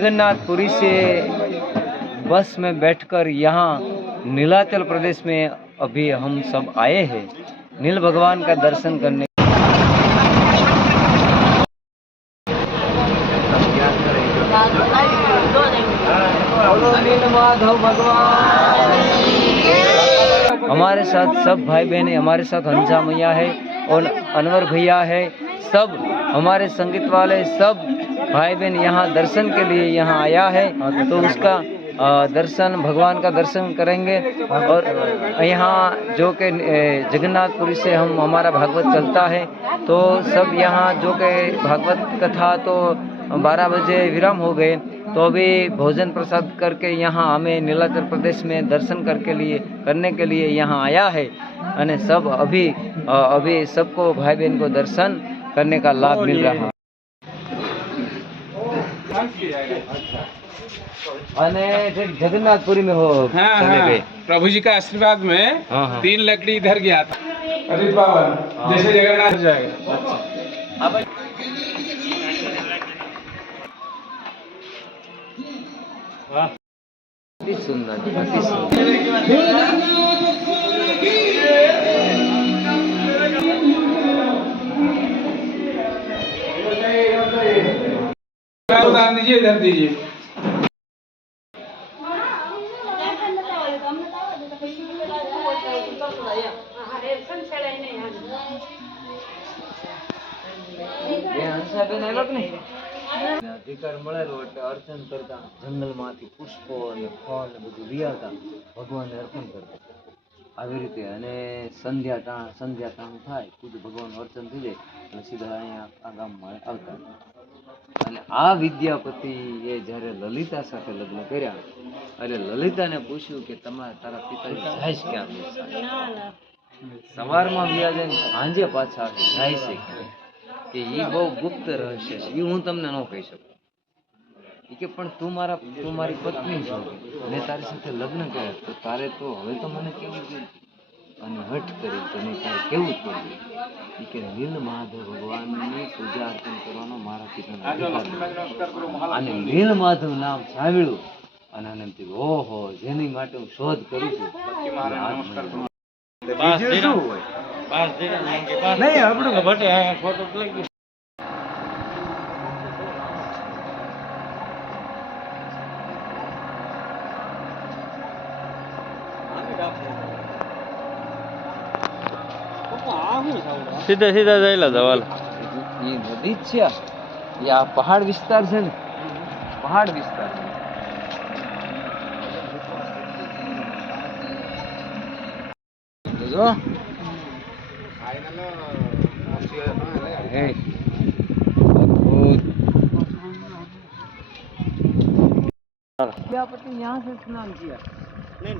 जगन्नाथपुरी से बस में बैठकर यहाँ नीलाचल प्रदेश में अभी हम सब आए हैं नील भगवान का दर्शन करने। नील माधव भगवान हमारे साथ सब भाई बहन है, हमारे साथ हंसा मैया है और अनवर भैया है, सब हमारे संगीत वाले सब भाई बहन यहाँ दर्शन के लिए यहाँ आया है, तो उसका दर्शन भगवान का दर्शन करेंगे। और यहाँ जो कि जगन्नाथपुरी से हमारा भागवत चलता है, तो सब यहाँ जो कि भागवत कथा तो 12 बजे विराम हो गए, तो अभी भोजन प्रसाद करके यहाँ हमें नीलाचल प्रदेश में दर्शन करने के लिए यहाँ आया है। और सब अभी सबको भाई बहन को दर्शन करने का लाभ मिल रहा है। जगन्नाथपुरी में हो प्रभु जी का आशीर्वाद में 3 लकड़ी इधर गया था। अरे बाबा जैसे जगन्नाथ जाएगा। अति सुंदर, अति सुंदर। दीजिए इधर दीजिए। अधिकार મળેલો એટલે અર્ચન કરતા જંગલમાંથી પુષ્પો અને ફળ ને બધું લઈ આવતા ભગવાનને અર્પણ કરતા આવી રીતે। અને સંધ્યા થાય પૂજ્ય ભગવાનનું અર્ચન થઈ જાય અને સીધા અહીંયા આ ગામમાં આવતા। અને આ વિદ્યાપતિએ જ્યારે લલિતા સાથે લગ્ન કર્યા એટલે લલિતાને પૂછ્યું કે તારા પિતાજી જાય છે ક્યાં? સવારમાં વ્યા જઈને સાંજે પાછા જાય છે ક્યાં? કે એ બહુ ગુપ્ત રહસ્ય છે, એ હું તમને ન કહી શકું। કે પણ તું મારી પત્ની છો, મેં તારી સાથે લગ્ન કર્યા, તો તારે તો હવે તો મને કેવું જોઈએ? અને હઠ કરી તને તારે કેવું જ પડ્યું કે નીલ માધવ ભગવાનની પૂજા અર્ચન કરવાનો મારા પિતાનો અધિકાર। અને નીલ માધવ નામ સાંભળ્યું અને ઓહો જેની માટે હું શોધ કરું છું। सीधा जायला जवाल ये नदी જ છે, આ પહાડ વિસ્તાર છે ને, પહાડ વિસ્તાર જો विद्यापति यहाँ से स्नान किया। नहीं